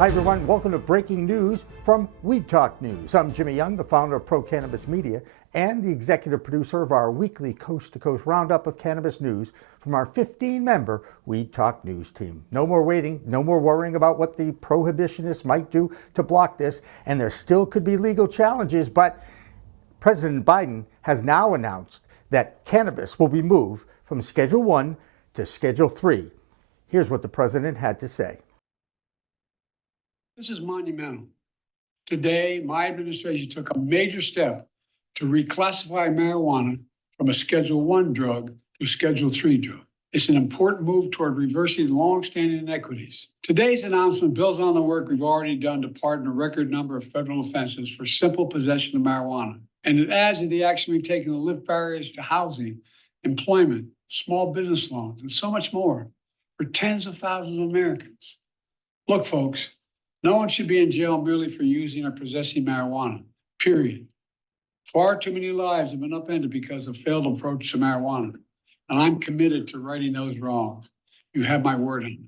Hi everyone, welcome to Breaking News from Weed Talk News. I'm Jimmy Young, the founder of Pro Cannabis Media and the executive producer of our weekly coast-to-coast roundup of cannabis news from our 15-member Weed Talk News team. No more waiting, no more worrying about what the prohibitionists might do to block this, and there still could be legal challenges, but President Biden has now announced that cannabis will be moved from Schedule 1 to Schedule 3. Here's what the president had to say. This is monumental. Today, my administration took a major step to reclassify marijuana from a Schedule 1 drug to a Schedule 3 drug. It's an important move toward reversing long-standing inequities. Today's announcement builds on the work we've already done to pardon a record number of federal offenses for simple possession of marijuana. And it adds to the action we've taken to lift barriers to housing, employment, small business loans, and so much more for tens of thousands of Americans. Look, folks, no one should be in jail merely for using or possessing marijuana, period. Far too many lives have been upended because of failed approach to marijuana, and I'm committed to righting those wrongs. You have my word on it.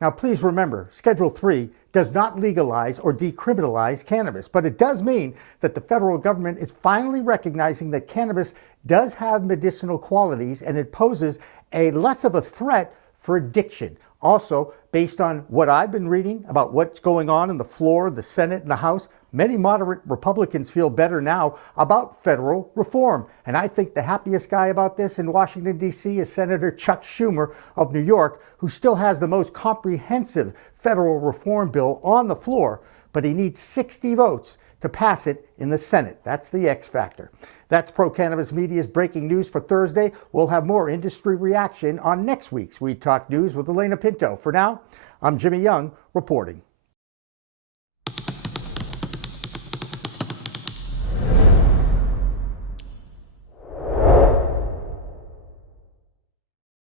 Now, please remember, Schedule 3 does not legalize or decriminalize cannabis, but it does mean that the federal government is finally recognizing that cannabis does have medicinal qualities and it poses a less of a threat for addiction. Also, based on what I've been reading about what's going on in the floor, the Senate, and the House, many moderate Republicans feel better now about federal reform. And I think the happiest guy about this in Washington, D.C. is Senator Chuck Schumer of New York, who still has the most comprehensive federal reform bill on the floor, but he needs 60 votes to pass it in the Senate. That's the X factor. That's Pro Cannabis Media's breaking news for Thursday. We'll have more industry reaction on next week's Weed Talk News with Elena Pinto. For now, I'm Jimmy Young reporting.